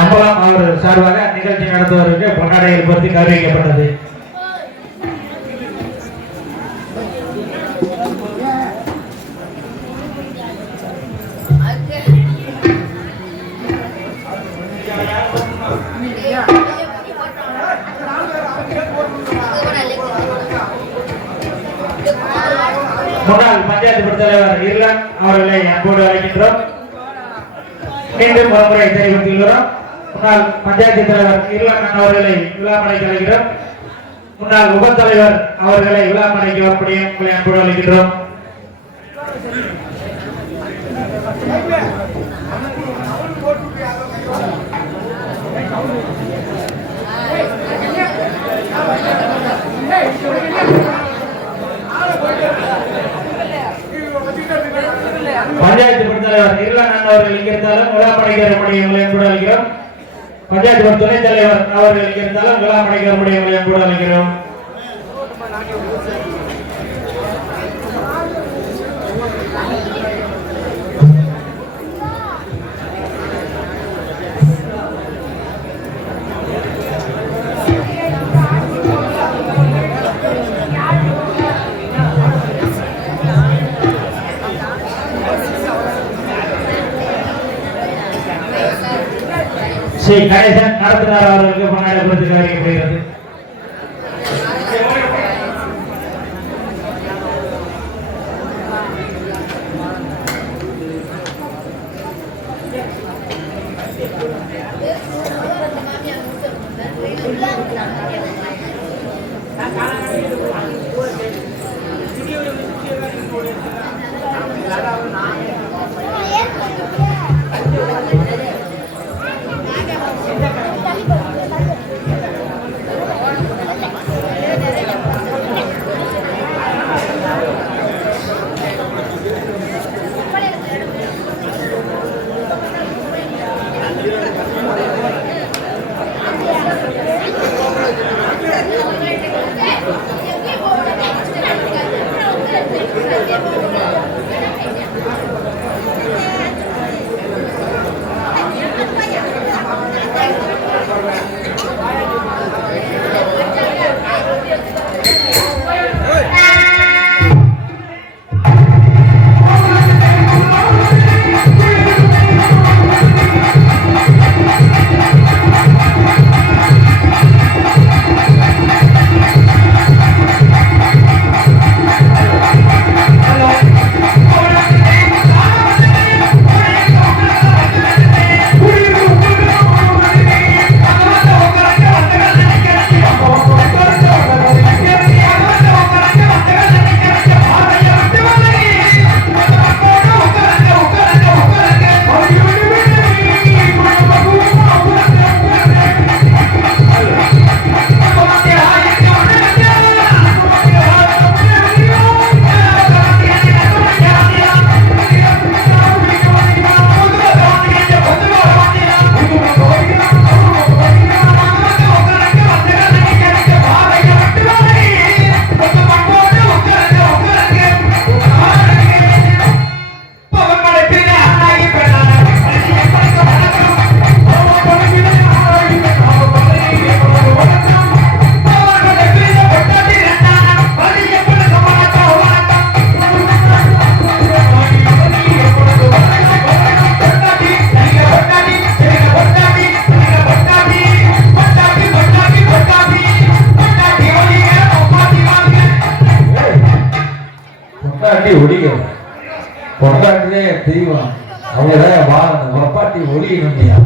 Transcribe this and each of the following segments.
அம்பலம் அவர் சார்பாக நிகழ்ச்சி நடத்துவதற்கு பொன்னாடைகள் பற்றி கௌரவிக்கப்பட்டது. முன்னாள் பஞ்சாயத்து போர்டு தலைவர் இருளன் அவர்களை அன்போடு அழைக்கின்றோம். மீண்டும் ஒருமுறை தெரிவித்துள்ளோம். முன்னாள் பஞ்சாயத்து தலைவர் இருளன் அவர்களை விழாமடைக்கு அழைக்கிறோம். முன்னாள் உப தலைவர் அவர்களை விழாமடைக்கு வரக்கூடிய உங்களை அன்போடு அழைக்கின்றோம். பஞ்சாயத்து போர்டு தலைவர் இருளன் அவர்கள் இங்க இருந்தாலும் விழாமடைக்கு வரக்கூடிய உங்களை அன்போடு அழைக்கிறோம். பஞ்சாயத்து போர்டு துணைத் தலைவர் அவர்கள் இங்க இருந்தாலும் விழாமடைக்கு வரக்கூடிய உங்களை அன்போடு அழைக்கிறோம். ஸ்ரீ கணேசன் நடத்துனர் அவர்களுக்கு பொன்னாடை கொடுத்து கௌரவிக்கப்படுகிறது. பொண்டாட்டியே தெய்வம் அவங்கதான் வாழணும். அப்பாட்டி ஒளியணும்யா.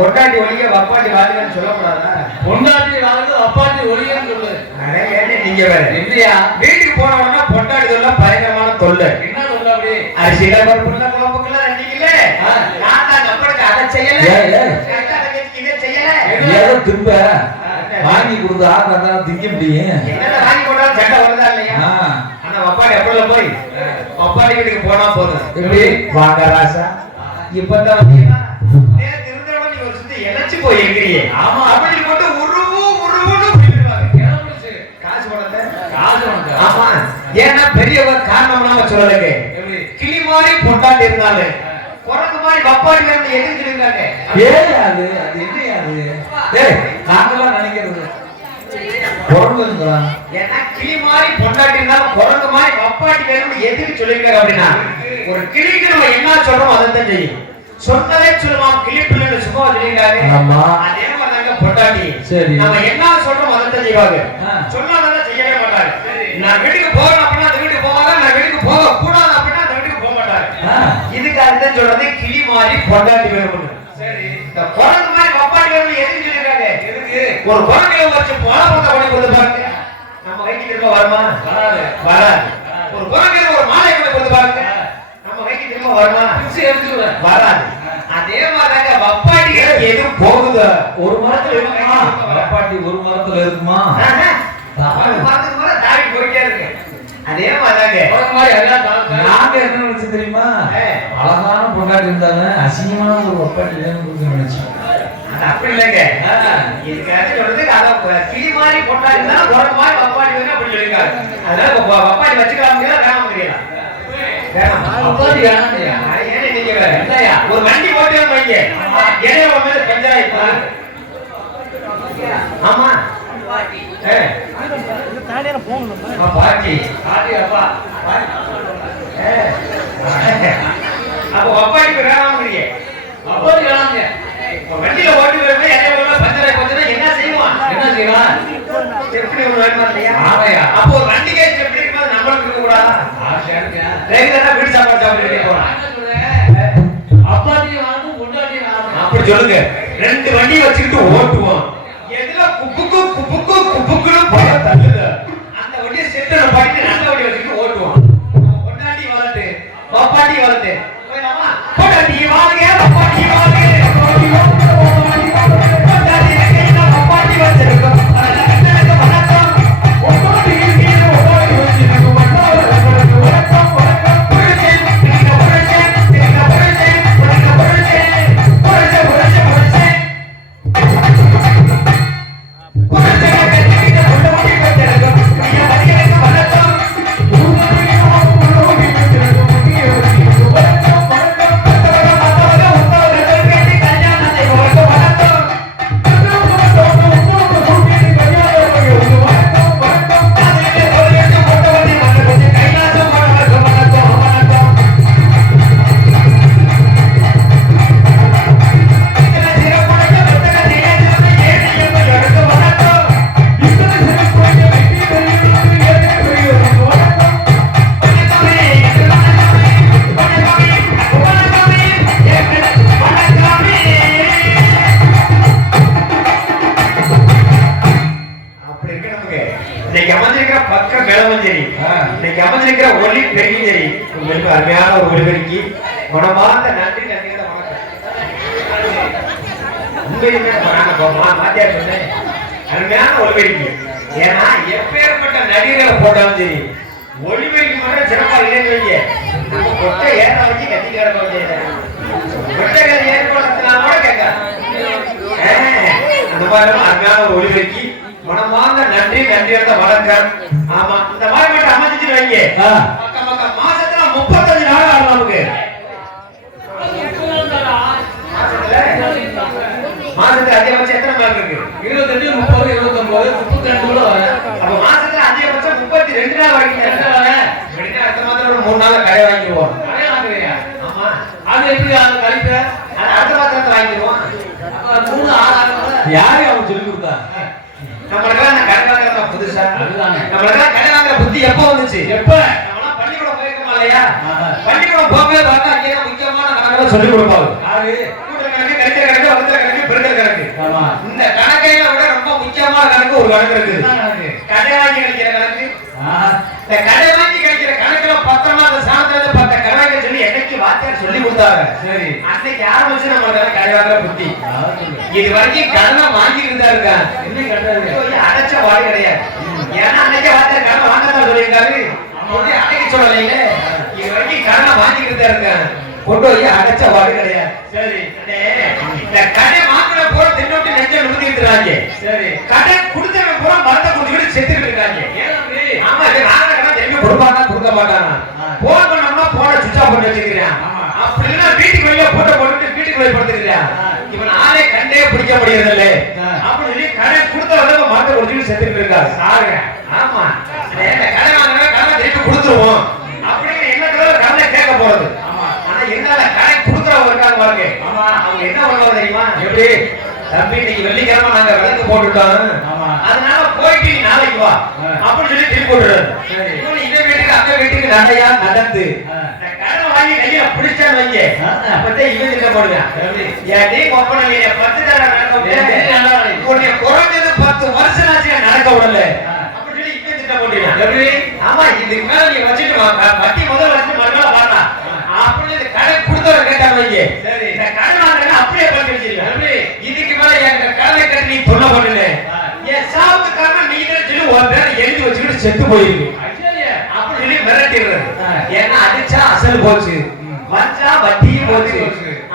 பொண்டாட்டி ஒளிய அப்பாட்டி வாழுங்கன்னு சொல்லக்கூடாதா? பொண்டாட்டி வாழ்ந்து அப்பாட்டி ஒளியன்னு சொல்லு. நீங்க வேற இல்லையா? வீட்டுக்கு போனவனா பொண்டாட்டி சொல்ல பயங்கரமான தொல்லை. என்ன சொல்ல? அப்படி அரிசியில பருப்புல குழம்புக்குள்ள ரெண்டிக்கல நான் தான் நம்மளுக்கு அதை செய்யல ஏதோ திரும்ப வாங்கி கொடுத்து ஆனா திங்க முடியும். என்ன வாங்கி கொண்டாலும் சண்டை வருதா இல்லையா? ஆனா அப்பாடி எப்படில போய் அப்பாடி வீட்டுக்கு போனா போதும். எப்படி வாங்க ராசா இப்பதான் வந்தீங்கன்னா நேத்து இருந்தவங்க நீ ஒரு சுத்தி இழைச்சு போய் எங்கிறியே. ஆமா அப்படி போட்டு உருவு உருவுன்னு போயிடுவாங்க. காசு போடல காசு ஆமா, ஏன்னா பெரியவர் காரணம் இல்லாம சொல்லலைங்க. கிளி மாதிரி பொண்டாட்டி இருந்தாலும் குரங்கு மாதிரி வப்பாடி வந்து எதுக்கு சொல்லிருக்காங்க? அது என்னையாது? நாங்கெல்லாம் நினைக்கிறது ஏன்னா கிளி மாதிரி பொண்டாட்டி இருந்தாலும் குரங்கு மாதிரி வப்பாட்டி வேணும்னு எதுக்கு சொல்லிருக்காங்க அப்படின்னா, ஒரு கிளிக்கு நம்ம என்ன சொல்றோம் அதை தான் செய்யும். சொன்னதே சொல்லுவான் கிளி பிள்ளைங்க சும்மா சொல்லிருக்காங்க. அதே மாதிரி பொண்டாட்டி நம்ம என்ன சொல்றோம் அதை தான் செய்வாங்க. சொன்னதெல்லாம் செய்யவே மாட்டாங்க. நான் வீட்டுக்கு போறேன் அப்படின்னா அந்த வீட்டுக்கு போவாங்க, நான் வீட்டுக்கு போக கூடாது அப்படின்னா அந்த வீட்டுக்கு போக மாட்டாங்க. இதுக்கு அதுதான் சொல்றது கிளி மாதிரி பொண்டாட்டி வேணும். இந்த குரங்கு மாதிரி வப்பாட்டி வேணும்னு எதுக்கு சொல்லிருக்காங்க? ஒரு குரங்கையை வச்சு பழப்பத்தை பண்ணி கொடுத்து பாருங்க, நம்ம கைக்கு திரும்ப வருமா? வராது. ஒரு குரங்கையில ஒரு மாலை பண்ணி கொடுத்து பாருங்க, நம்ம கைக்கு திரும்ப வருமா? வராது. அதே மாதிரிங்க வப்பாட்டிகள் எது போகுது? ஒரு மரத்துல இருக்குமா? வப்பாட்டி ஒரு மரத்துல இருக்குமா? மரத்துக்கு மேல தாவி போயிட்டே இருக்கு. அதே மாதிரிங்க நாங்க என்ன நினைச்சு தெரியுமா? அழகான பொண்டாட்டி இருந்தாலும் அசிங்கமான ஒரு வப்பாட்டி நினைச்சோம். அப்படி இல்லைங்க. இதுக்காக சொல்றது கிளி மாதிரி பொண்டாட்டி இருந்தாலும் குரங்கு மாதிரி வப்பாட்டி வேணும் அப்படி சொல்லிருக்காங்க. அதனால வப்பாட்டி வச்சுக்கலாம் வேணாம் முடியலாம். ஒரு வண்டி போட்டு வைங்க, இடையில வந்து பஞ்சர் ஆயிப்பா. ஆமா பாட்டி அப்பா அப்ப வப்பாட்டி வேணாம் வண்டியில ஓட்டி வரும்போது இடையில பஞ்சர் ஆகி போச்சுன்னா என்ன செய்வான்? அப்போ ஒரு வண்டிக்கே எப்படி இருக்கும்போது நம்மளுக்கு இருக்க கூடாதா? வீடு சாப்பாடு சாப்பிட்டு போறான். அப்படி சொல்லுங்க. ரெண்டு வண்டியை வச்சுக்கிட்டு ஓட்டுவோம். எதுல குப்புக்கு குப்புக்கு குப்புக்குன்னு போக தள்ளுது, அந்த வண்டியை செட்டு பாட்டிட்டு நல்ல வண்டியை வச்சுக்கிட்டு ஓட்டுவோம். பொண்டாட்டி வளர்த்து வப்பாட்டி வளர்த்து பொண்டாட்டி வாங்க வப்பாட்டி வாங்க வப்பாட்டி வச்சிருக்கோம். அருமையான ஒரு ஒளிபெருக்கி குணமார்ந்த நன்றி நன்றிகளை மாத்தியா சொன்னேன். அருமையான ஒளிபெருக்கி. ஏன்னா எப்பேற்பட்ட நடிகர்களை போட்டாலும் சரி ஒளிபெருக்கி மட்டும் சிறப்பா இல்லைன்னு வைங்க, நம்ம கொட்டை ஏற வச்சு கத்தி கிடக்க கொட்டைகள் ஏற்படுத்தினா கூட கேட்க. அந்த மாதிரி அருமையான ஒரு ஒளிபெருக்கி குணமார்ந்த நன்றி நன்றியோட வணக்கம். ஆமா, இந்த மாதிரி மட்டும் அமைச்சிட்டு வைங்க. மாசத்துல 35 நாள் ஆகும் நமக்கு. மாசத்துல அதிகபட்சம் எத்தனை நாள் இருக்கு? 28, 30, 29, 32 வரும். அப்ப மாசத்துல அதிகபட்சம் 32 நாள் வரைக்கும் அடுத்த மாதத்துல ஒரு 3 நாள் கடை வாங்கிடுவோம். ஆமா, அது எப்படி கழிப்ப? அடுத்த மாதத்துல வாங்கிடுவோம். 3 6 யாரு அவங்க சொல்லி கொடுத்தா? நம்மளுக்கெல்லாம் கடை வாங்குறதா புதுசா? நம்மளுக்கெல்லாம் கடை வாங்குற புத்தி எப்ப வந்துச்சு? எப்ப நம்மளாம் பள்ளிக்கூடம் போயிருக்கோமா இல்லையா? பள்ளிக்கூடம் போகவே வரலாம். அங்கே முக்கியமான கணக்கெல்லாம் சொல்லி கொடுப்பாங்க. யாரு? கூட்டல் கணக்கு, கழித்தல் கணக்கு, வகுத்தல் கணக்கு, பெருக்கல் கணக்கு. இந்த கணக்கையில விட ரொம்ப முக்கியமான கணக்கு ஒரு கணக்கு இருக்கு. கடை வாங்கி கழிக்கிற கணக்கு. இந்த கடை வாங்கி கழிக்கிற கணக்குல பத்திரமா அந்த சாணத்துல பத்த கணக்கை சொல்லி என்னைக்கு வாத்தியார் சொல்லி கொடுத்தாங்க. சரி, அன்னைக்கு ஆரம்பிச்சு நம்மளுக்கு கடை வாங்குற புத்தி. இது வரைக்கும் கடனை வாங்கிட்டு தான் இருக்கா. என்ன கடை அடைச்ச வாடி கிடையாது. ஏன்னா அன்னைக்கே வாத்தியார் கடனை வாங்கத்தான் சொல்லியிருக்காரு. அன்னைக்கு சொல்லலைங்க. இது வரைக்கும் கடனை வாங்கிட்டு தான் இருக்கேன். கொண்டு போய் அடைச்ச வாடி கிடையாது. சரி, இந்த கடை வாங்குற போற தின்னோட்டு நெஞ்ச நுழுந்திட்டு இருக்காங்க. சரி, கடை கொடுத்தவன் பூரா மரத்தை குடிக்கிட்டு செத்துக்கிட்டு இருக்காங்க. ஆமா, இது வாங்குற கொடுக்க மாட்டாங்க. போன் பண்ணோம்னா போனை சுவிட்ச் ஆஃப் பண்ணி வச்சுக்கிறேன். அப்படி இல்லைன்னா வீட்டுக்கு வெளியே போட்டோ போட்டு வீட்டுக்கு வெளியே படுத்துக்கிறேன். இவன் ஆளே கண்டே பிடிக்க முடியறதில்ல அப்படின்னு சொல்லி கடை கொடுத்தவங்க மாட்ட கொடுத்துட்டு செத்துக்கிட்டு இருக்காரு சாருங்க. ஆமா கடை வாங்கினா கடை திருப்பி கொடுத்துருவோம் அப்படின்னு எண்ணத்துல கடனை கேட்க போறது. ஆனா என்னால கடை கொடுக்குறவங்க இருக்காங்க பாருங்க. அவங்க என்ன பண்ணுவாங்க தெரியுமா? எப்படி தம்பி இன்னைக்கு வெள்ளிக்கிழமை நாங்க விளக்கு போட்டுட்டோம், அதனால போயிட்டு நாளைக்கு வா அப்படின்னு சொல்லி திருப்பி போட்டுறாரு. இந்த வீட்டுக்கு அந்த வீட்டுக்கு நடையா நடந்து கடனை வாங்கி கையில பிடிச்சான்னு வைங்க, அப்பதான் இவன் திட்ட போடுங்க. ஏன்டி ஒப்பனை 10 தடவை நடக்க குறைஞ்சது 10 வருஷம் ஆச்சு நடக்க விடல அப்படின்னு சொல்லி இவன் திட்ட போடுங்க. எப்படி? ஆமா இதுக்கு மேல நீ வச்சுட்டு வட்டி முதல்ல வச்சுட்டு மறுநாள் வரலாம் அப்படின்னு கடை கொடுத்தவரை கேட்டாங்க வைங்க. சரி இந்த கடை வாங்கினா அப்படியே பண்ணி வச்சிருக்கேன். இதுக்கு மேல எங்க கடனை கட்டி நீ தொல்லை பண்ணல, என் சாவுக்கு காரணம் நீ தான் சொல்லி ஒரு பேரை எழுதி வச்சுக்கிட்டு செத்து போயிருக்கு அப்படின்னு சொல்லி மிரட்டிடுறது. ஏன்னா அடிச்சா அசல் போச்சு, வச்சா வட்டியும் போச்சு.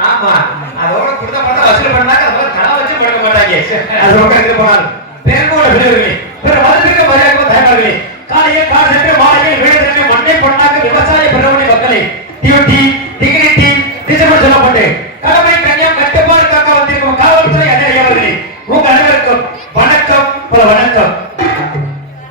ஆமா அதோட கொடுத்த பணத்தை வசூல் பண்ணாங்க, அதோட கடை வச்சு படுக்க மாட்டாங்க. அதோட எங்க போனாலும் பெருங்கோட விழுவர்களே பிற மதத்திற்கு மரியாதை தயார்களே காலையே கால் சென்று மாலையே வீடு மண்ணை பொண்ணாக்க விவசாய பெருமணி மக்களை டியூட்டி டிகிரிட்டி டிசம்பர் சொல்லப்பட்டு கடமை கண்ணியம் கட்டுப்பாடு காக்க வந்திருக்கும் காவல்துறை அதிகாரிகளே உங்க அனைவருக்கும் வணக்கம் பல வணக்கம்.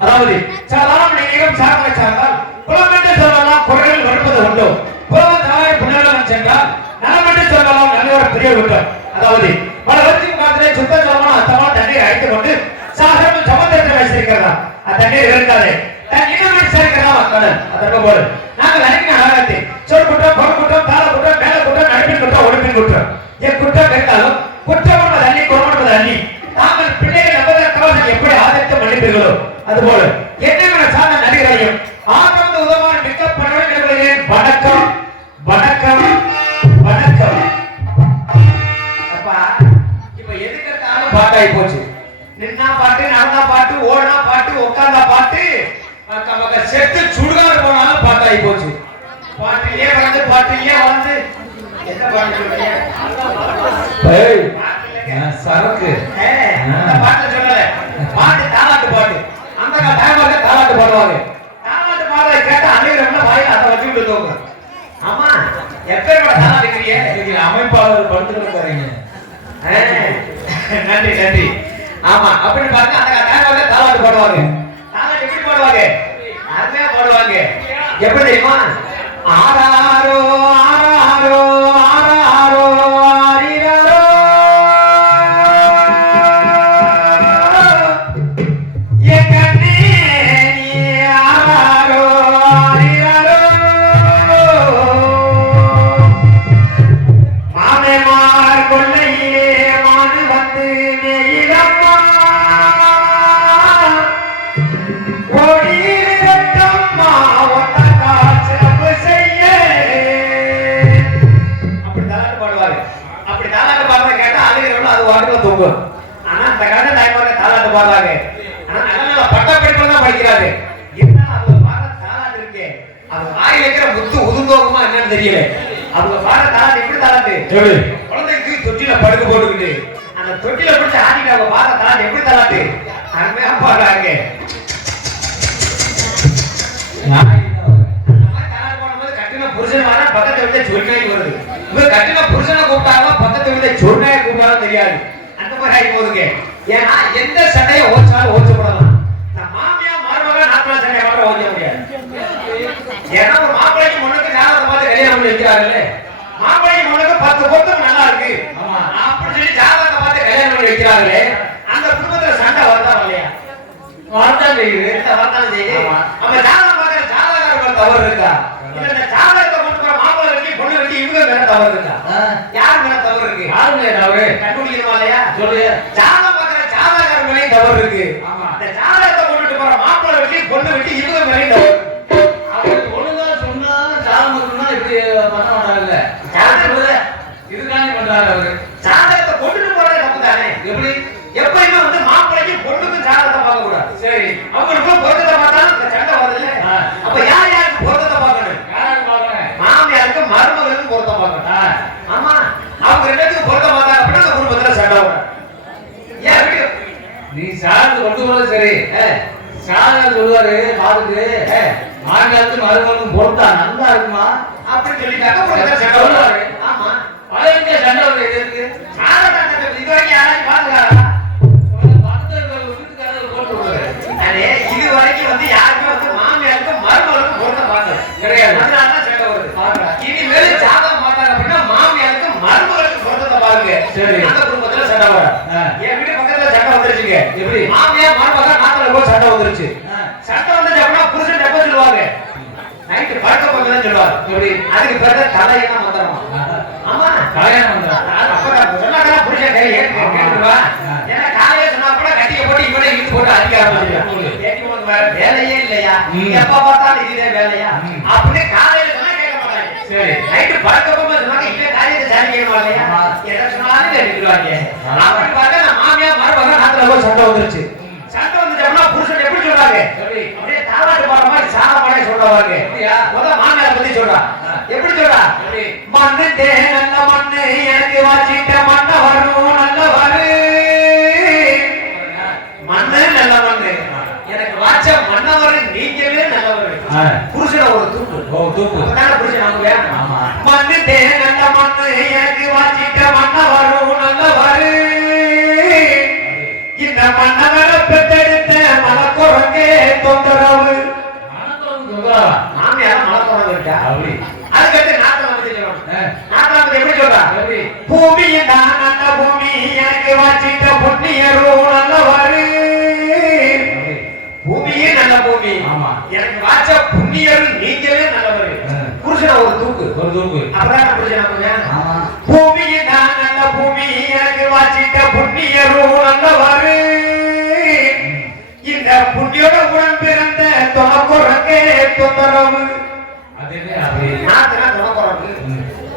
அதாவது சாதாரண நிலையம் சாதனை சார்ந்தால் புலமென்று சொல்லலாம் குரலில் வருவது உண்டு, புலவன் தாயை புனர்வன் சென்றால் நலமென்று சொல்லலாம் நல்லவர் பெரிய விட்டம். அதாவது பல வருஷம் காலத்திலே சுத்த சொல்லமான அத்தமான தண்ணீர் அழைத்துக் கொண்டு சாகரம் சமுத்திரத்தை வைத்திருக்கிறதா அத்தண்ணீர் இருக்காது தன் இன்னும் சேர்க்கிறதா மக்கள் அதற்கு போல நாங்கள் அனைத்து நாகத்தை சொல் குற்றம் பொருள் குற்றம் தாள குற்றம் மேல குற்றம் நடுப்பின் குற்றம் ஒடுப்பின் குற்றம் என் குற்றம் கேட்டாலும் குற்றம் என்பது அள்ளி குற்றம் என்பது அள்ளி தாங்கள் பிள்ளைகள் நம்பதற்காக எப்படி ஆதரித்து மன்னிப்பீர்களோ அதுபோல என்ன சார்ந்த நடிகரையும் ஆனந்த உதவான மிக்க பணவன் வணக்கம் வணக்கம் வணக்கம். அப்பா இப்ப எதுக்கெடுத்தாலும் பாட்டாய் போச்சு. நின்னா பாட்டு, நடந்தா பாட்டு, ஓடுனா பாட்டு, உட்கார்ந்தா பாட்டு, செத்து சுடுகாடு போனாலும் பாட்டாய் போச்சு. பாட்டிலே வளர்ந்து பாட்டிலே வளர்ந்து என்ன பாட்டு சொல்றீங்க? சரக்கு பாட்டு சொல்லல, பாட்டு தாலாட்டு பாட்டு. அந்த டைம்ல தாலாட்டு பாடுவாங்க. தாலாட்டு பாடுறத கேட்டா அன்னைக்கு வாயில அதை வச்சு விட்டு தோங்க. ஆமா எப்பேற்பட்ட தாலாட்டுக்கிறீங்க அமைப்பாளர் படுத்துட்டு பாருங்க. நன்றி நன்றி. ஆமா அப்படின்னு பாருங்க அந்த டைம்ல தாலாட்டு பாடுவாங்க. தாலாட்டு எப்படி பாடுவாங்க? அருமையா பாடுவாங்க. எப்படி தெரியுமா? ஆராரோ ஆராரோ ஆராரோ ஆரிரோ எங்கண்ணே நீ ஆராரோ ஆரிரோ மாமே மார் கொள்ளையிலே மாடு வந்து நெய்யிலம்மா ஓடி விரட்டம்மா ஒத்த காசு செய்ய அப்படி தாலாட்டு பாடுவாரு. அப்படி தாலாட்டு பாடுறத கேட்டா அழுகிறவங்க அது வாக்குல தூங்கும். ஆனா அந்த காலத்துல டைம்ல தாலாட்டு பாடுறாங்க. ஆனா நல்ல பட்டப்படிப்புல தான் படிக்கிறாரு. என்ன அது பாடுற தாலாட்டு இருக்கே அது வாயில இருக்கிற முத்து உதுந்தோகமா என்னன்னு தெரியல. அவங்க பாடுற தாலாட்டு எப்படி தாலாட்டு? குழந்தைக்கு தொட்டில படுக்க போட்டுக்கிட்டு அந்த தொட்டில பிடிச்சி ஆடிட்டு அவங்க பாடுற தாலாட்டு எப்படி தாலாட்டு? அருமையா பாடுறாங்க. புருஷன் வர பக்கத்தை விட்டு சொர்ணாய் வருது. இவ கட்டின புருஷனை கூப்பிட்டாலும் பக்கத்தை விட்டு சொர்ணாய் கூப்பிட்டாலும் தெரியாது. அந்த மாதிரி ஆகி போகுதுங்க. ஏன்னா எந்த சண்டையை ஓச்சாலும் ஓச்சப்படலாம். நான் மாமியா மருமக நாற்பது சண்டையை மட்டும் ஓச்ச முடியாது. ஏன்னா ஒரு மாப்பிள்ளைக்கு முன்னுக்கு ஜாதகத்தை பார்த்து கல்யாணம் பண்ணி வைக்கிறாங்கல்ல, மாப்பிள்ளைக்கு முன்னுக்கு 10 பொருத்தம் நல்லா இருக்கு அப்படின்னு சொல்லி ஜாதகத்தை பார்த்து கல்யாணம் பண்ணி வைக்கிறாங்களே, அந்த குடும்பத்துல சண்டை வரதா இல்லையா? வரதான் செய்யுது. வரதான் செய்யுது. அந்த ஜாதகம் பார்க்கிற ஜாதகாரர்கள் தவறு இருக்கா? இந்த ஜாதகத்தை கொண்டு போற மாப்பிள்ளை வெட்டி பொண்ணு வெட்டி இவங்க மேல தவறு இருக்கா? யார் மேல தவறு இருக்கு? யாரு மேல தவறு கண்டுபிடிக்கணுமா இல்லையா? சொல்லு. ஜாதகம் பார்க்கிற ஜாதகாரர் மேலே தவறு இருக்கு. இந்த ஜாதகத்தை கொண்டுட்டு போற மாப்பிள்ளை வெட்டி பொண்ணு வெட்டி இவங்க மேலே தவறு. அவருக்கு ஒழுங்கா சொன்னா ஜாதகம் சொன்னா இப்படி பண்ண மாட்டாங்கல்ல. இதுக்காண்டி பண்றாரு அவரு. ஜாதகத்தை கொண்டுட்டு போறது தப்பு தானே? எப்படி எப்பயுமே வந்து மாப்பிள்ளைக்கு பொண்ணுக்கும் ஜாதகத்தை பார்க்க கூடாது. சரி அவங்களுக்கு பொருத்தத்தை பார்த்தாலும் சண்டை வருது இல்ல. அப்ப யார் யாருக்கு பொருத்தத்தை பார்க்கணும்? யாருக்கு பார்க்கணும்? மாமியாருக்கு மருமகளுக்கு பொருத்தம் பார்க்கணும். ஆமா அவங்க ரெண்டுக்கும் பொருத்தம் பார்த்தாங்க அப்படின்னா அந்த குடும்பத்துல சண்டை வரும். ஏன் நீ சாதத்தை கொண்டு போறது சரி. சாதகம் சொல்லுவாரு பாருங்க மாநிலத்துக்கு மருமகனுக்கு பொறுத்தா நல்லா இருக்குமா அப்படின்னு சொல்லிட்டாக்க ஒரு சண்டை வருவாரு. ஆமா பழைய சண்டை வருது எது இருக்கு இது வரைக்கும் யாராச்சும் பாத்துக்காரா? வீட்டுக்காரர் போட்டு விடுவாரு அதே இது வரைக்கும் வந்து யாருமே வந்து மாமியாருக்கு மருமகளுக்கு பொருத்த பார்க்கல கிடையாது. அதனாலதான் சண்டை வருது. பார்க்கலாம். இனிமேல் ஜாதகம் பார்த்தாங்க அப்படின்னா மாமியாருக்கு மருமகளுக்கு பொருத்தத்தை பாருங்க. சரி. அந்த குடும்பத்துல சண்டை வரும். என் வீட்டு பக்கத்துல சண்டை வந்துருச்சுங்க. எப்படி? மாமியார் மருமக நாத்துல போய் சண்டை வந்துருச்சு. சண்டை வந்துச்சு அப்படின்னா புருஷன் எப்ப சொல்லுவாங்க? நைட்டு படுக்க போகதான் சொல்லுவாங்க. எப்படி? அதுக்கு பிறகு தலையெல்லாம் வந்துடுமா? ஆமா கல்யாணம் பண்றான். அப்ப சொன்னாங்க புருஷன் கை கேட்டுருவா. ஏன்னா காலையில சொன்னா கூட கட்டிக்க போட்டு இவனே இழுத்து போட்டு அடிக்க ஆரம்பிச்சிருக்கான். கேட்டு போது வேற வேலையே இல்லையா? எப்ப பார்த்தாலும் இதே வேலையா? அப்படின்னு காலையில சொன்னா கேட்க மாட்டாங்க. சரி. நைட்டு படுக்க போகும்போது சொன்னாங்க இவன் காரியத்தை சரி செய்யணும் இல்லையா? எதை சொன்னாலும் எடுத்துருவாங்க. அப்படி பார்த்தா நான் மாமியார் மருமக நாத்துல போய் சண்டை வந்துருச்சு. சண்டை வந்துட்டோம்னா புருஷன் எப்படி சொல்றாங்க? எப்படி? அப்படியே தாலாட்டு பாடுற மாதிரி சாத மாதிரி சொல்றாங்க. முதல்ல மாமியாரை பத்தி சொல்றா. எப்படி சொல்றா? எப்படி? மண்ணு நல்ல மண்ணு எனக்கு வாச்சிட்ட மண்ண வரும் நல்ல வரு. மண்ணு நல்ல மண்ணு எனக்கு வாச்ச மன்னவர் நீங்களே நல்லவர். புருஷன ஒரு தூக்கு. ஓ தூக்கு. அப்பதான புருஷன் நமக்கு ஆமா. மண்ணு நல்ல மண்ணு எனக்கு வாச்சிட்ட மண்ண வரும் நல்ல வரு. இந்த மன்னவரை பெற்றெடுத்த மலக்குரங்கே தொந்தரவு. மாமியார் மலக்குரங்கு இருக்கா? அப்படி. அதுக்கடுத்து நாத்தம் பத்தி சொல்லணும். நாத்தம் பத்தி எப்படி சொல்றா? எப்படி? பூமியின் தான் நல்ல பூமி எனக்கு வாச்சிட்ட புண்ணியரும் நல்லவரு. பூமியே நல்ல பூமி. ஆமா. எனக்கு வாச்ச புண்ணியரும் நீங்களே நல்லவரு. புருஷன ஒரு தூக்கு. ஒரு தூக்கு. அப்பதான் புருஷன் நமக்கு. ஆமா. பூமியின் தான் நல்ல பூமி எனக்கு வாச்சிட்ட புண்ணியரும் நல்லவரு. இந்த புண்ணியோட உடன் பிறந்த தொலைக்குறங்கே தொந்தரவு. அது என்ன அப்படி? நாத்துனா தொலைக்குறங்கு.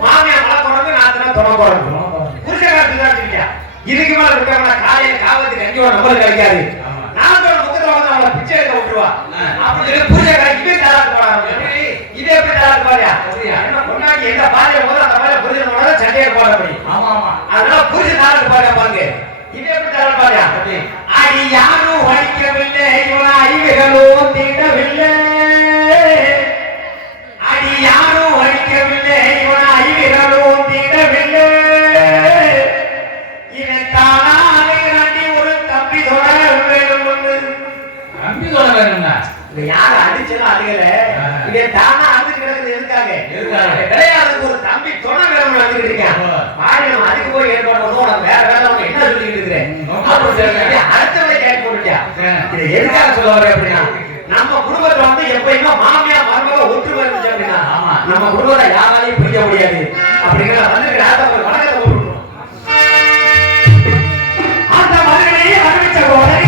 மாமியார் மலைக்குறங்கு, நாத்துனா தொலைக்குறங்கு. புருஷகாரத்துக்கு தான் வச்சிருக்கியா? இதுக்கு மேல இருக்கவங்கள காலையில காவத்துக்கு அஞ்சு நம்பர் கிடைக்காது. நாத்தோட முகத்துல வந்து அவளை பிச்சை எடுக்க விட்டுருவா. அப்படி சொல்லி புருஷகாரன் இதே தாராட்டு போட ஆரம்பிச்சு. இதே எப்படி தாராட்டு பாரியா? என்ன பொண்ணாடி எந்த பாதையை போதும் அந்த மாதிரி புருஷன் போனா சண்டையை போட முடியும். ஆமா ஆமா. அதனால புருஷன் தாராட்டு பாருங்க பாருங்க. இதே எப்படி தாராட்டு பாரியா? அடி யாரும் அடிக்கவில்லை இவன அறிவுகளும் தீண்டவில்லை. அடி யாரும் அடிக்கவில்லை இவன அறிவுகளும் தீண்டவில்லை. இவன் தானாக அடி ஒரு தம்பி தொடர வேணும். தம்பி சொல்ல வேணும்னா யாரும் அடிச்சலும் அழுகல. இவன் தானா அழுது கிடக்குது எதுக்காக? கிடையாது ஒரு தம்பி துணை வேணும்னு அழுதுகிட்டு இருக்கேன். மாநிலம் அதுக்கு போய் ஏற்பாடு உனக்கு வேற வேலை உனக்கு என்ன சொல்லிட்டு இருக்கிறேன்? அடுத்தவரை கேட்க போட்டுட்டியா? இதை எதுக்காக சொல்ல வர அப்படின்னா நம்ம குடும்பத்துல வந்து எப்பயுமே மாமியார் மருமக ஒற்றுமை இருந்துச்சு அப்படின்னா நம்ம குடும்பத்தை யாராலையும் பிரிக்க முடியாது. அப்படிங்கிற வந்து வணக்கத்தை போட்டு அந்த மகனையே அறிவிச்ச உடனே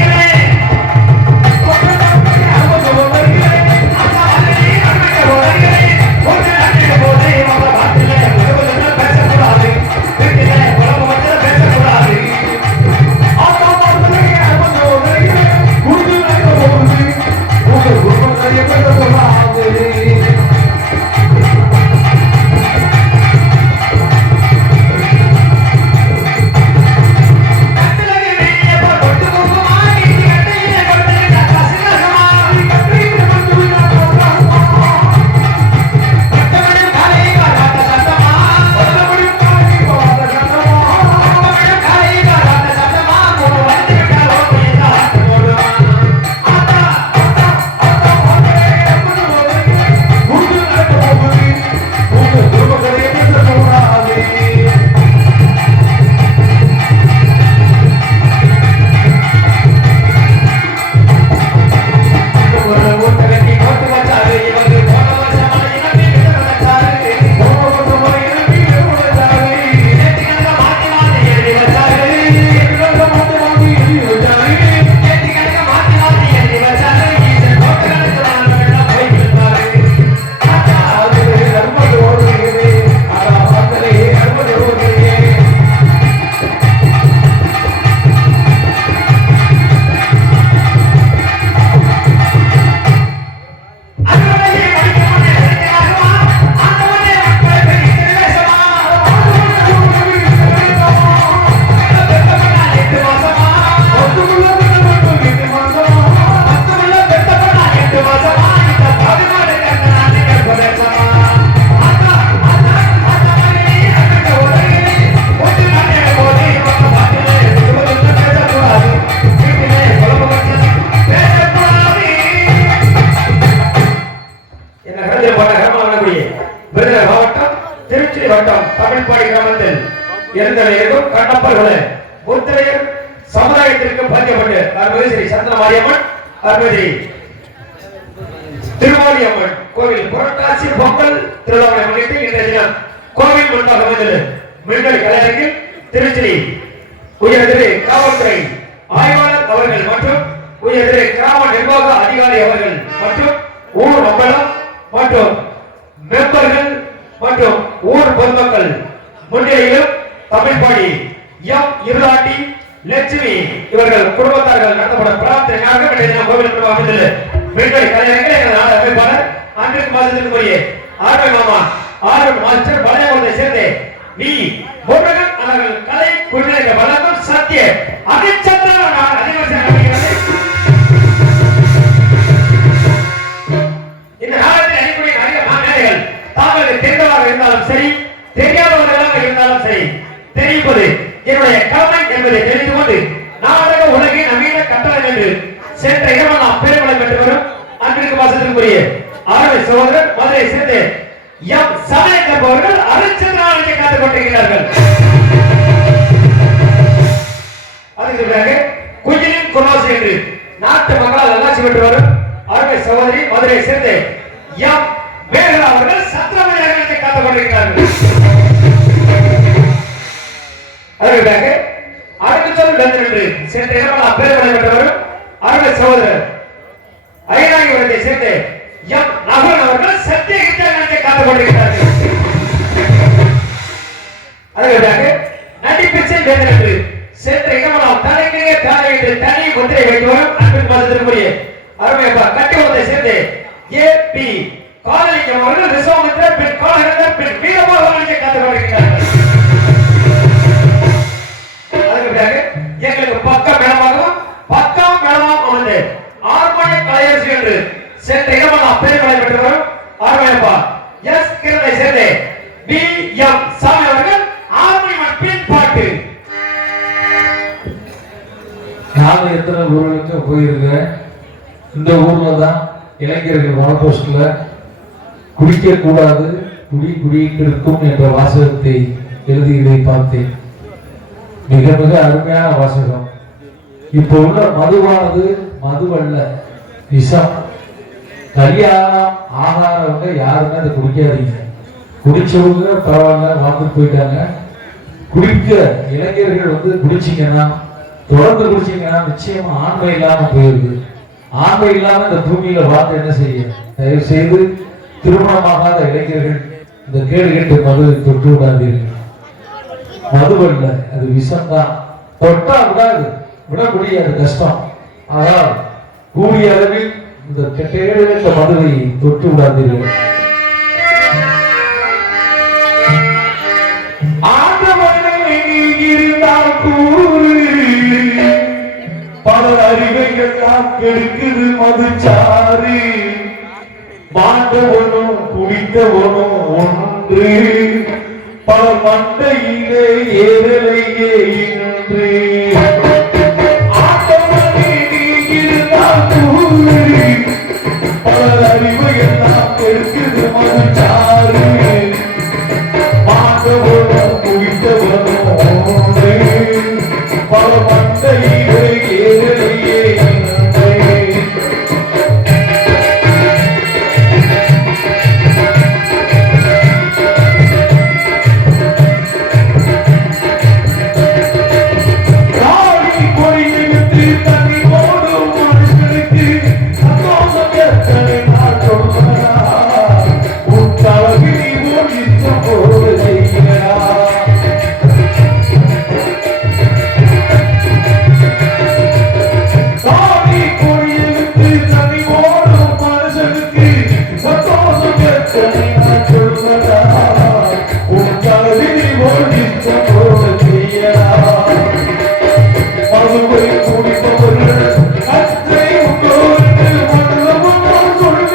வட்டம் தமிழ்பாடி கிராமத்தில் இருந்தவர்களுக்கும் கண்ணப்பர்களே முத்திரையர் சமுதாயத்திற்கு பஞ்சப்பட்டு அருள்மிகு ஸ்ரீ சந்திர மாரியம்மன் அருள்மிகு திருமாலியம்மன் கோவில் புரட்டாசி பொங்கல் திருவிழாவை முன்னிட்டு இன்றைய தினம் கோவில் முன்பாக அமைந்துள்ள மின்னல் கலையரங்கில் திருச்சி உயர்திரு காவல்துறை ஆய்வாளர் அவர்கள் மற்றும் உயர்திரு கிராம நிர்வாக அதிகாரி அவர்கள் மற்றும் ஊர் நம்பலம் மற்றும் மெம்பர்கள் மற்றும் ஊர் பொதுமக்கள் முன்னிலையிலும் தமிழ்பாடி எம் இருளாண்டி லட்சுமி இவர்கள் குடும்பத்தார்கள் நடத்தப்படும் பிரார்த்தனையாக இன்றைய தினம் கோவில் முன்பாக அமைந்துள்ள மின்னல் கலையரங்கில் எங்கள் நாடு அமைப்பாளர் அன்றைக்கு மாதத்திற்குரிய ஆர்வை மாமா ஆர்வன் மாஸ்டர் பழையவர்களை சேர்ந்து வி முருகன் அவர்கள் கலை குழுவினரை வழங்கும் சத்திய அதிச்சத்திரம் அதிவசம் அமைகிறது. இந்த நாளத்தில் அடிப்படை நிறைய மாநிலங்கள் தாங்களுக்கு தெரிந்தவராக இருந்தாலும் சரி தெரியாதவர்களாக இருந்தாலும் சரி தெரிவிப்பது என்னுடைய கடமை என்பதை தெரிந்து கொண்டு நாடக உலகின் நவீன கட்டளை என்று சென்ற இடமெல்லாம் பேர்வளம் பெற்று வரும் அன்றைக்கு மாசத்திற்குரிய ஆர்வை சகோதரர் மதுரை சேர்ந்து எம் சமயம் என்பவர்கள் அரிச்சந்திராலயத்தை காத்துக் கொண்டிருக்கிறார்கள். அதுக்கு பிறகு குயிலின் குரோஸ் என்று நாட்டு மக்களால் நல்லாட்சி பெற்று வரும் அருமை சகோதரி மதுரை சேர்ந்து எம் மேகலா அவர்கள் சத்திரமணியத்தை காத்துக் கொண்டிருக்கிறார்கள். அதுக்கு பிறகு அடுத்த என்று சென்ற இடமெல்லாம் பேர்வளம் பெற்று வரும் அருமை சகோதரர் ஐநாயகத்தை சேர்ந்து எம் நகுலன் அவர்கள் சத்திய கிருத்தியானத்தை காத்துக் கொண்டிருக்கிறார்கள். அதற்காக நடிப்பிச்சை வேந்தன் என்று சென்ற இடமெல்லாம் தலைக்கிலே தானே என்று தனி முத்திரை வைத்து வரும் அன்பின் மாதத்திற்குரிய அருமையப்பா கட்டிவத்தை சேர்ந்து ஏ பி காலலிங்கம் அவர்கள் விஸ்வாமித்திர பின் காலகண்டர் பின் வீரபாகவனை காத்துக் கொண்டிருக்கிறார்கள். அதற்காக எங்களுக்கு பக்கம் மேளமாகவும் பக்கம் மேளமாகவும் அமர்ந்து ஆர்மனை கலையரசு என்று சென்ற இடமெல்லாம் பேர்களை பெற்று வரும் ஆர்மனைப்பா எஸ் கிரனை சேர்ந்து பி எம் சாமி அவர்கள் ஆர்மனிமன் பின் பாட்டு. நான் எத்தனை ஊர்களுக்கு போயிருக்கேன். இந்த ஊர்ல தான் இளைஞர்கள் வால்போஸ்ட்ல குடிக்க கூடாது குடியிட்டு இருக்கும் என்ற வாசகத்தை எழுதியதை பார்த்தேன். மிக மிக அருமையான வாசகம். இப்போ உள்ள மதுவானது மதுவல்ல, விஷம். கல்யாணம் ஆகாரவங்க யாருமே அதை குடிக்காதீங்க. குடிச்சவங்க பரவாயில்ல வாழ்ந்துட்டு போயிட்டாங்க. குடிக்க இளைஞர்கள் குடிச்சீங்கன்னா தொடர்ந்து குடிச்சீங்கன்னா நிச்சயமா ஆண்மை இல்லாம போயிருக்கு. ஆண்மை இல்லாம இந்த பூமியில வாழ்ந்து என்ன செய்ய? தயவு செய்து திருமணமாகாத இளைஞர்கள் இந்த கேடு கேட்டு மது தொட்டு விடாதீர்கள். மதுவல்ல, அது விஷம்தான். தொட்டா விடாது, விட முடியாது, கஷ்டம். ஆனால் கூடிய அளவில் இந்த கேடுகட்ட மதுவை தொட்டு விடாதீர்கள். பல அறிவைகள் கெடுக்குது மதுச்சாரி. மாண்டவனும் குடித்தவனும் ஒன்று, பல மண்டையிலே ஏறலையே இன்று. ஆண்டவனே நீ இருந்தால் கூறு, பல அறிவையெல்லாம் கெடுக்குது மதுச்சாரி. மாண்டவனும் குடித்தவனும் ஒன்று, பல மண்டையிலே ஏறலையே இன்று. மதுவை குடிப்பவர்கள் அத்தை உங்களோடு மண்டபம் சொல்லுங்க.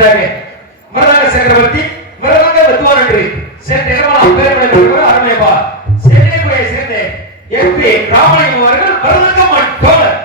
வருகிறாங்க. மருதங்க சக்கரவர்த்தி மருதங்க வித்வான் என்று சேர்ந்த இடமெல்லாம் பேர் அருமையப்பா. சென்னைக்குடியை சேர்ந்த எம்பி ராமலிங்கம் அவர்கள் மருதங்க மட்டோலர்.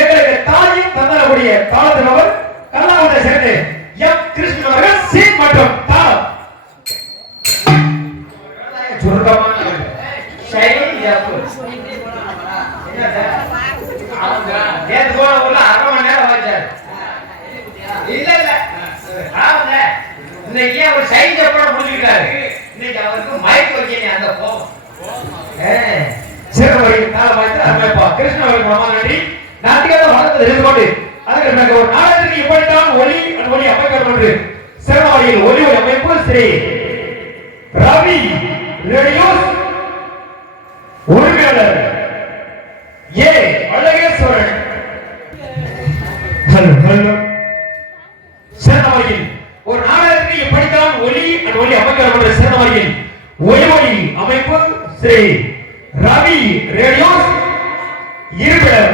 எங்களுக்கு தாயும் தந்தரக்கூடிய தாளத்தினவர் கல்லாவத்தை சேர்ந்து எம் கிருஷ்ணன் அவர்கள் சீன் மற்றும் தாளம் சுருக்கமான ஷைன் எஃப் நேத்து போன ஊர்ல 1/2 மணி நேரம் வாச்சாரு இல்ல ஆவுங்க இன்னைக்கு அவர் ஷைன் எஃப் முடிஞ்சிட்டாரு இன்னைக்கு அவருக்கு மைக் வைக்கணும் அந்த கோபம் சிறப்பு தாளமாய்த்து அமைப்பா கிருஷ்ணன் அவர்கள் மமா நன்றி நாட்டியத்தை வளர்த்து தெரிந்து கொண்டு அதுக்கு எனக்கு ஒரு நாடகத்துக்கு இப்படித்தான் ஒளி அமைக்கப்பட்டு சிறப்பாடியில் ஒலி அமைப்பு ஸ்ரீ ரவி ரேடியோஸ் உரிமையாளர் ஏ அழகேஸ்வரன் சிறப்பாடியில் ஒரு நாடகத்துக்கு இப்படித்தான் ஒலி அமைக்கப்பட்டு சிறப்பாடியில் ஒலி அமைப்பு ஸ்ரீ ரவி ரேடியோஸ் இருப்பிடம்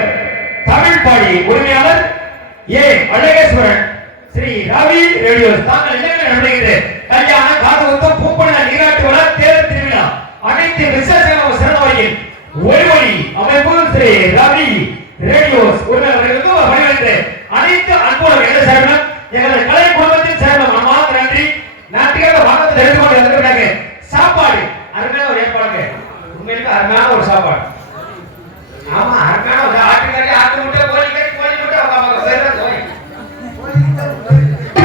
தமிழ் பாடி உரிமையாளர் ஏ அழகேஸ்வரன் ஸ்ரீ ரவி ரேடியோஸ் தாங்கள் இல்லங்கள் நடத்துகிறது கல்யாண காதுகுத்தம் பூப்பண்ண நீராட்டு விழா தேர் திருவிழா அனைத்து விசேஷமான சிறந்த ஒளி அமைப்பு ஸ்ரீ ரவி ரேடியோஸ் உரிமையாளர்களுக்கு வரவேற்று அனைத்து அன்போடு என்ன சேர்ந்தோம் எங்களது கலை குடும்பத்தின் சேர்ந்தோம் மனமார்ந்த நன்றி நாட்டுக்காக வானத்தை எடுத்து கொண்டு வந்திருக்காங்க சாப்பாடு அருமையான ஒரு ஏற்பாடுங்க உண்மையிலுக்கு அருமையான ஒரு சாப்பாடு ஆமா அருமையான ஒரு ஆட்டுக்கறி ஆட்டு முட்டை கோழி கறி கோழி முட்டை அவங்க பேர் கோழி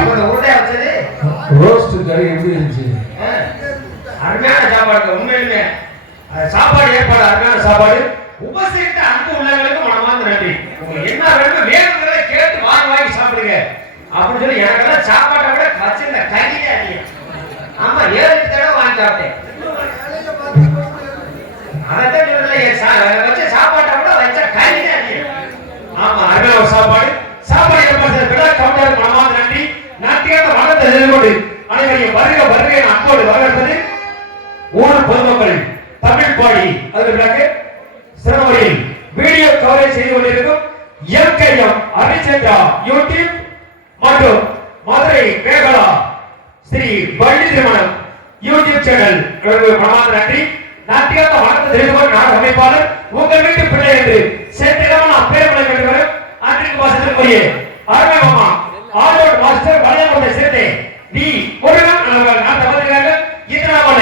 அவங்க உருண்டை வச்சது ரோஸ்ட் கறி எப்படி இருந்துச்சு அருமையான சாப்பாடு உண்மையிலுமே சாப்பாடு ஏற்பாடு அருமையான சாப்பாடு உபசரித்த அன்பு உள்ளவங்களுக்கு மனமார்ந்த நன்றி உங்களுக்கு என்ன வேணுமோ வேணுங்கிறத கேட்டு வாங்கி சாப்பிடுங்க அப்படின்னு சொல்லி எனக்கெல்லாம் சாப்பாட்டை விட வச்சிருந்த கறியே அதிகம் ஆமா 7 தடவை வாங்கி சாப்பிட்டேன் அதான் வச்ச சாப்பாட்டை விட வச்ச கறியே அதிகம் ஆமா அருமையான சாப்பாடு விட கவுண்டர் மனமார்ந்த நன்றி நாட்டியாக வளர்த்த எதிர்கொண்டு அனைவரையும் வருகை அன்போடு வரவேற்பது ஊர் பொதுமக்கள் தமிழ் பாடி அதற்கு சிறமொழியில் வீடியோ கவரேஜ் செய்து கொண்டிருக்கும் எம்கேஎம் அரிச்சந்திரா யூடியூப் மற்றும் மதுரை மேகலா ஸ்ரீ வள்ளி திருமணம் யூடியூப் சேனல் மனமார்ந்த நன்றி நாட்டியாக வளர்த்த தெரிந்து கொண்ட நாடக அமைப்பாளர் உங்கள் வீட்டு பிள்ளை என்று சேர்த்திடமா நான் பேர் விளை பெற்று வரும் அன்றைக்கு மாசத்திற்குரிய அருமை மாமா ஆலோட் மாஸ்டர் வளையமுறை சேர்த்தே நீ முருகன் நாட்டை வந்திருக்காங்க இதனால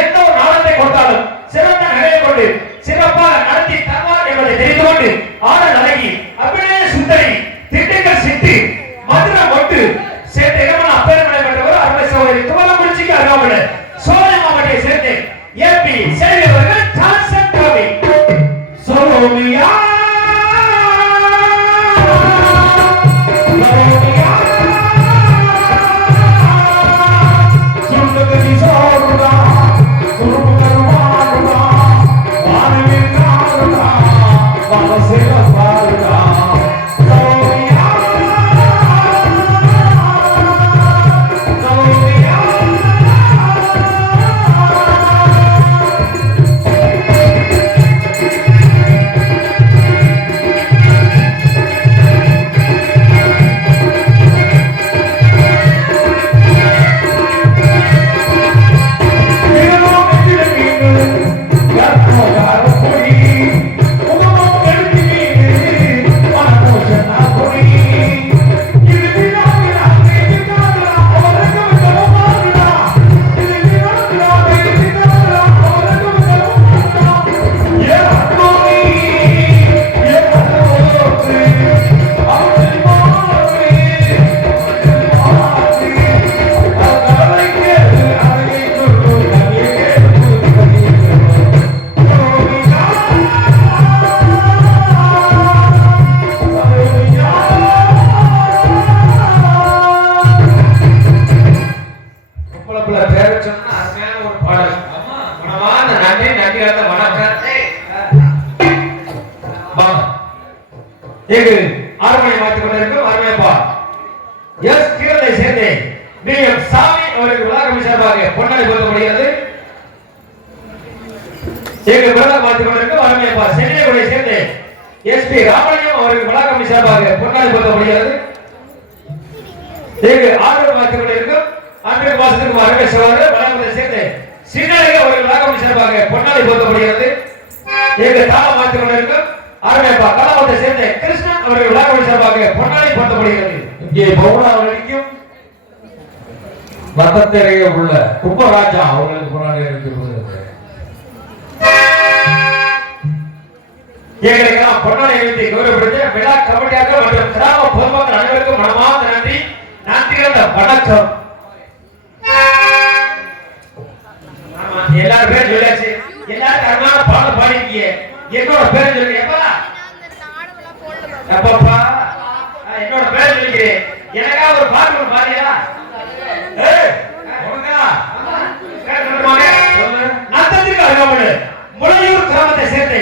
எந்த ஒரு நாடகத்தை கொடுத்தாலும் சிறந்த நகையை கொண்டு சிறப்பாக நடத்தி தருவார் என்பதை தெரிந்து கொண்டு ஆடல் அழகி அபிநய சுந்தரி திண்டுக்கல் சிட்டு மதுரை மொட்டு சேர்த்து இடமான அப்பேரமலை பெற்றவர் அருமை சகோதரி துவலக்குறிச்சிக்கு அருகாமல் சோழ மாவட்டத்தை சேர்த்து ஏபி சேவியவர்கள் டான்சன் கோவி சோமியா கிருஷ்ணன் சொல்லப்படுகிறது. இங்கே பவுனா வரைக்கும் வட்டத்திரைய உள்ள கும்பராஜா அவர்களுக்கு முன்னாடி இருக்கிறது. எங்களுக்கெல்லாம் பொன்னாடை எழுதி கௌரவப்படுத்த விழா கமிட்டியார்கள் மற்றும் கிராம பொதுமக்கள் அனைவருக்கும் மனமார்ந்த நன்றி. நன்றிகள வணக்கம். ஆமா, எல்லாரும் பேர் சொல்லியாச்சு. எல்லாரும் அருமையான பாடல் பாடிருக்கீங்க. என்னோட பேர் சொல்லுங்க. எப்பப்பா என்னோட பேர் சொல்லிக்கிறேன். எனக்கா ஒரு பாட்டு பாடியா? நத்தத்துக்கு அருகாமல் முளையூர் கிராமத்தை சேர்ந்து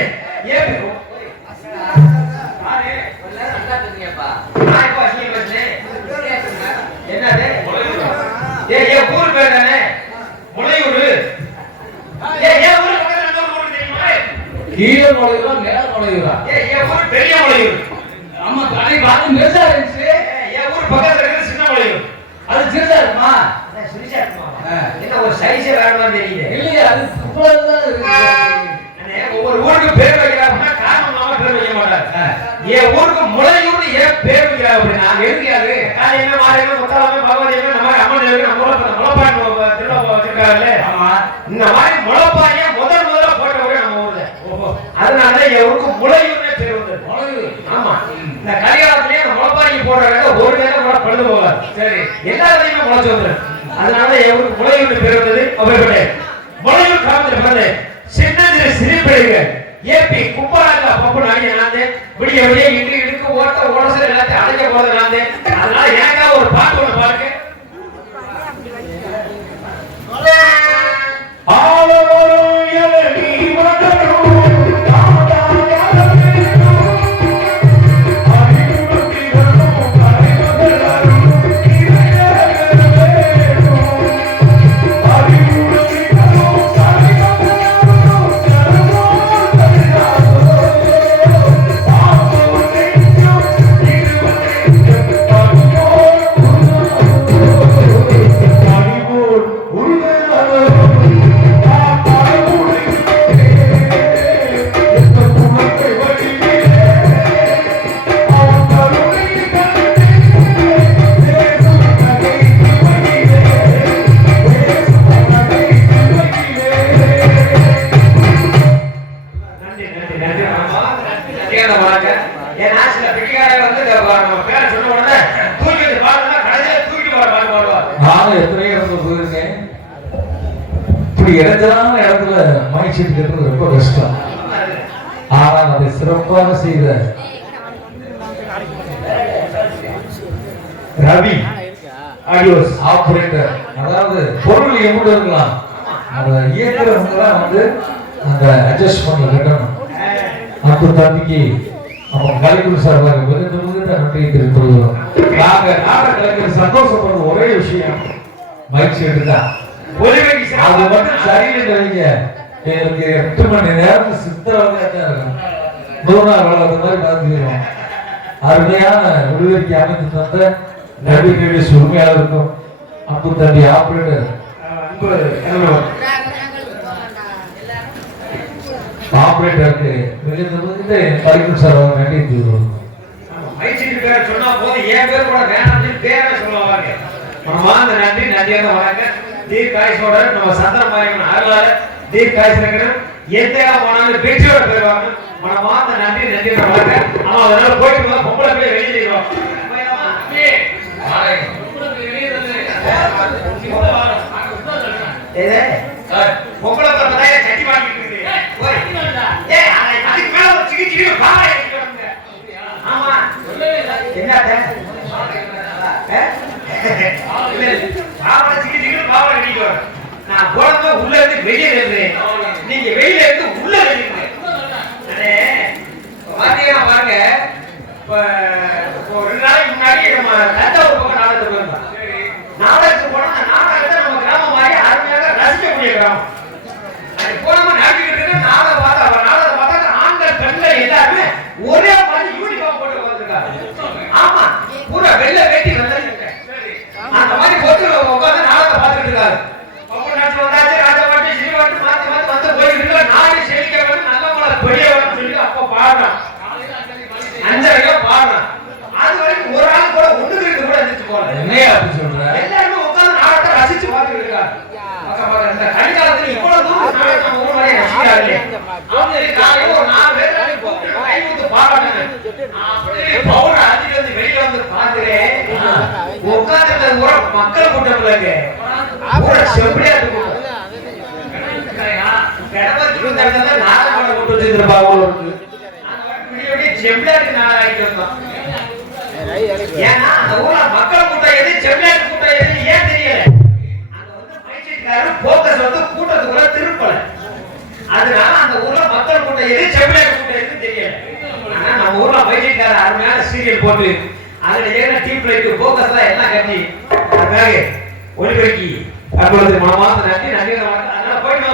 ஊர் பேர் தானே முளையூர். கீழே முளையூரா மேல முளையூரா? என் ஊர் பெரிய முளையூர். ஆமா, கடை பார்த்து பெருசா இருந்துச்சு. என் ஊர் பக்கத்துல இருக்கிறது சின்ன முளையூர். அது சிறுசா இருக்குமா? சிறுசா இருக்குமா? என்ன ஒரு சைஸே வேற மாதிரி தெரியல. இல்லையா, அது இவ்வளவுதான் இருக்கு. ஒவ்வொரு ஊருக்கு பேர் வைக்கிறாங்கன்னா காரணமாக பேர் வைக்க மாட்டாங்க. என் ஊருக்கு முளையூர்னு ஏன் பேர் வைக்கிறாங்க அப்படின்னா எதுக்காது என்ன மாறினா முத்தாலமே பகவதி இந்த மாதிரி அம்மன் தேவி முளைப்பாய் திருவிழா வச்சிருக்காங்கல்ல. ஆமா, இந்த மாதிரி முளைப்பாய முதல்ல போட்ட ஊரே நம்ம ஊர்ல. அதனால என் ஊருக்கு முளையூர்னே பேர் வந்தது. முளையூர். ஆமா, இந்த கல்யாணத்திலேயே அந்த முளைப்பாய்க்கு போடுற வேலை ஒரு வேலை கூட பழுது போகாது. சரி, எல்லா வேலையுமே முளைச்சு வந்துடும். அதனால என் ஊருக்கு முளையூர்னு பேர் வந்தது. முளையூர் கிராமத்தில் பிறந்த சின்னஞ்சிறு சிரிப்படைகள் ஏபி கும்பராஜா பப்பு நாங்க நானே விடிய விடிய இன்று இடுக்கு ஓட்ட ஓடசல் எல்லாத்தையும் அழைக்க போறது நானே. அதனால எனக்கா ஒரு பாட்டு ஒண்ணு பாருங்க. இடத்தலான இடத்துல மைசெட் கட்டுறது ரொம்ப கஷ்டம். ஆனால் அதை சிறப்பாக செய்த ரவி ஆடியோஸ் ஆபரேட்டர், அதாவது பொருள் எப்படி இருக்கலாம் அதை இயக்குறவங்களாம் வந்து அந்த அட்ஜஸ்ட்மெண்ட்ல கட்டணும். அப்போ தம்பிக்கு நம்ம கலைக்குழு சார்பாக மிகுந்த நன்றியை தெரிவித்துக் கொள்கிறோம். நாங்கள் நாடக கலைஞர் சந்தோஷப்படுற ஒரே விஷயம் மைக் செட்டு தான். அது மட்டும் சரியில்லைங்க. எனக்கு 8 மணி நேரம் சித்திரவதையா தான் இருக்கும். 100 நாள் வேலை மாதிரி பார்த்துக்கிறோம். அருமையான விடுதலைக்கு அமைத்து தந்த நபி கேடிஎஸ் உரிமையாளருக்கும் அப்பு தம்பி ஆபரேட்டர் ஆபரேட்டருக்கு மிகுந்த கலைக்குழு சார்பாக நன்றி தெரிவித்துக் பேர் சொன்னா போது என் பேர் கூட வேணாம் பேரை சொல்லுவாங்க. மனமார்ந்த நன்றி. நன்றியான வணக்கம். தீர்க்காயுசோட நம்ம சந்திர மாரியம்மன் அருளால தீர்க்காயுசு இருக்கணும். எந்த இடம் போனாலும் வெற்றியோட பெறுவாங்க. மனமார்ந்த நன்றி. நன்றியான வணக்கம். ஆமா, அதனால போயிட்டு போதா பொம்பளை போய் வெளியிடுறோம். பொம்பளை பத்தாயிரம் கட்டி வாங்கிட்டு இருக்கு. அதுக்கு மேல ஒரு சிகிச்சை பாவை. ஆமா, என்ன நான் போனது உள்ள இருந்து வெளியே இருந்தேன். நீங்க வெளியில இருந்து உள்ள இருந்தீங்க. பாத்தீங்கன்னா பாருங்க, இப்ப 2 நாளைக்கு முன்னாடி நம்ம தஞ்சாவூர் பக்கம் நாடகத்துக்கு போயிருந்தோம். நாடகத்துக்கு போனா அந்த நாடகத்தை நம்ம கிராமம் மாதிரி அருமையாக ரசிக்கக்கூடிய கிராமம். அது போனோமா நடத்திக்கிட்டு இருக்கு. நாடகம் பார்த்தா ஆண்கள் பெண்கள் எல்லாருமே ஒரே மாதிரி யூனிஃபார்ம் போட்டு வந்திருக்காங்க. ஆமா, பூரா வெள்ளை வேட்டி வந்திருக்கு. அந்த மாதிரி போட்டு உட்காந்து நாடகத்தை பார்த்துட்டு இருக்காரு. அப்போ வந்தாச்சு ராஜாவாட்டி ஸ்ரீவாட்டி மாத்தி மாத்தி வந்து போயிட்டு நாடு செழிக்க வேணும், நல்ல மழை பெரிய வேணும்னு சொல்லி அப்ப பாடுறான். 5:30 பாடுறான். அது வரைக்கும் ஒரு ஆள் கூட மக்கள் கூட்டம் இல்லைங்க ஊரை செம்படியாட்டு கூட்டம் கடவுளுக்கு இந்த இடத்துல நாடகம் போட்டு வச்சிருப்பாங்க செம்படியாட்டு நாடகம் ஆகிட்டு வந்தோம். ஏன்னா அந்த ஊர்ல மக்கள் கூட்டம் எது செம்படியாட்டு கூட்டம் எது ஏன் தெரியல. அங்க வந்து மைசூர்காரரு போக்கஸ் வந்து கூட்டத்துக்குள்ள திருப்பல. அதனால அந்த ஊர்ல மக்கள் கூட்டம் எது செம்படியாட்டு கூட்டம் எதுன்னு தெரியல. ஆனா நம்ம ஊர்ல மைசூர்காரர் அருமையான சீரியல் போட்டு அதுல ஏன்னா டீப் லைட் போக்கஸ் எல்லாம் கட்டி அதுக்காக ஒளிபெருக்கி அப்பொழுது மாமாசம் நன்றி நன்றி. அதனால போயிட்டு